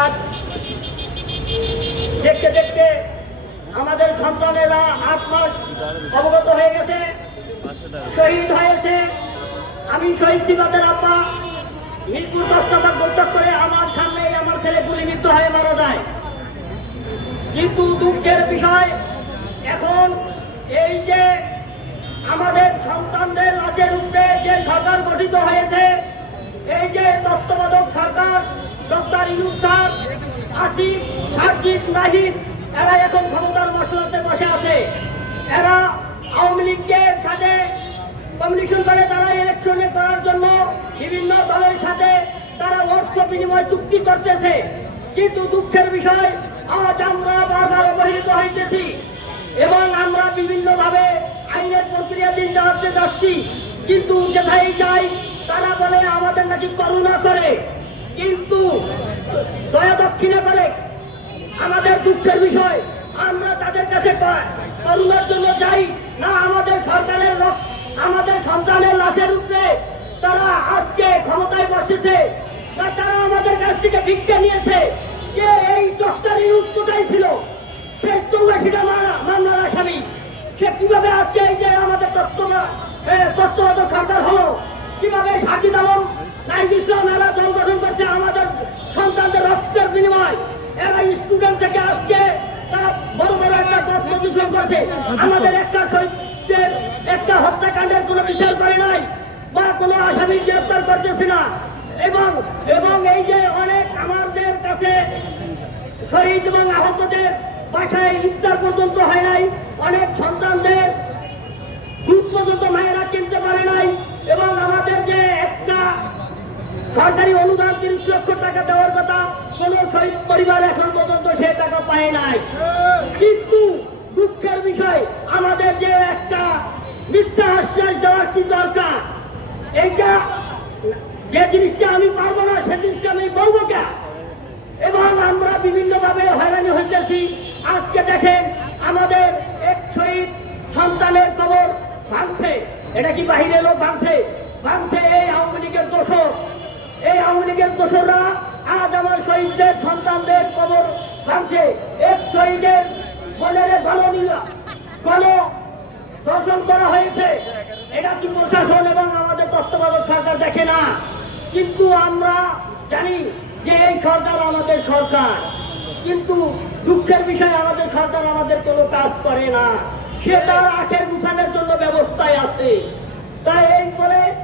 আজ দেখতে দেখতে আমাদের সন্তানেরা আট মাস অবগত হয়ে গেছে, শহীদ হয়েছে। আমি শহীদ সিবাদের আব্বা। মিরপুর দশ টাকা বৈঠক করে আমার সামনেই আমার ছেলে গুলিবিদ্ধ হয়ে মারা যায়। কিন্তু দুঃখের বিষয়, এখন এই যে আমাদের সন্তানদের লাচের উপরে যে সরকার গঠিত হয়েছে আসিফ সার্জিদ নাহিদ এরা এখন ক্ষমতার মশলাতে বসে আছে। এরা আওয়ামী লীগের সাথে কমিউনিকেশন করে, তারা ইলেকশনে করার জন্য বিভিন্ন দলের সাথে তারা অর্থ বিনিময় চুক্তি করতেছে। কিন্তু দুঃখের বিষয়, আজ আমরা বারবার অবহেলিত হইতেছি এবং আমরা বিভিন্নভাবে আইনের প্রক্রিয়া দিন চালাতে যাচ্ছি। কিন্তু যেথায় যাই, তারা বলে আমাদের নাকি করুণা করে। কিন্তু দয়া দক্ষিণা করে আমাদের দুঃখের বিষয়, আমরা তাদের কাছে করুণার জন্য যাই। না, আমাদের সরকারের আমাদের সন্তানের লাশের উপরে তারা আজকে ক্ষমতায় বসেছে না তারা আমাদের কাছ থেকে ভিক্ষা নিয়েছে। যে এই ডক্টর ইউজ কোথায় ছিল? সে চৌরাশিটা মামলার আসামি। সে কীভাবে আজকে এই যে আমাদের তত্ত্ব তত্ত্বগত সরকার হলো? কীভাবে সাকিদ আলম নাইজ ইসলাম এরা করছে আমাদের সন্তানদের রক্তের বিনিময়। এরা স্টুডেন্ট থেকে আজকে তারা বড় বড় একটা তথ্য দূষণ করছে। আমাদের একটা শহীদদের একটা হত্যাকাণ্ডের কোনো বিচার করে নাই বা কোনো আসামি গ্রেপ্তার করতেছে না। এবং এবং এই যে অনেক আমাদের কাছে শহীদ এবং আহতদের বাসায় ইফতার পর্যন্ত হয় নাই, অনেক সন্তানদের দুধ পর্যন্ত মায়েরা কিনতে পারে নাই এবং আমাদের যে একটা সরকারি অনুদান তিরিশ লক্ষ টাকা দেওয়ার কথা, কোন শহীদ পরিবার এখন পর্যন্ত সে টাকা পায় নাই। কিন্তু দুঃখের বিষয়, আমাদের যে একটা মিথ্যা আশ্বাস দেওয়ার কি দরকার? এইটা যে জিনিসটা আমি পারব না, সে জিনিসটা আমি বলব কে? এবং আমরা বিভিন্নভাবে হয়রানি হইতেছি। আজকে দেখেন, আমাদের এক শহীদ সন্তানের কবর ভাঙছে। এটা কি বাহিরে লোক ভাঙছে? ভাঙছে এই আওয়ামী লীগের দোষররা আজ আমার শহীদদের সন্তানদের কবর ভাঙছে। এক শহীদের বনের গণ গণ দর্শন করা হয়েছে। এটা কি প্রশাসন এবং আমাদের তত্ত্বাবধায়ক সরকার দেখে না। কিন্তু আমরা জানি যে এই সরকার আমাদের সরকার। কিন্তু দুঃখের বিষয়ে, আমাদের সরকার আমাদের কোনো কাজ করে না। সে তার আখের গুছানোর জন্য ব্যবস্থায় আছে। তাই এই বক্তব্য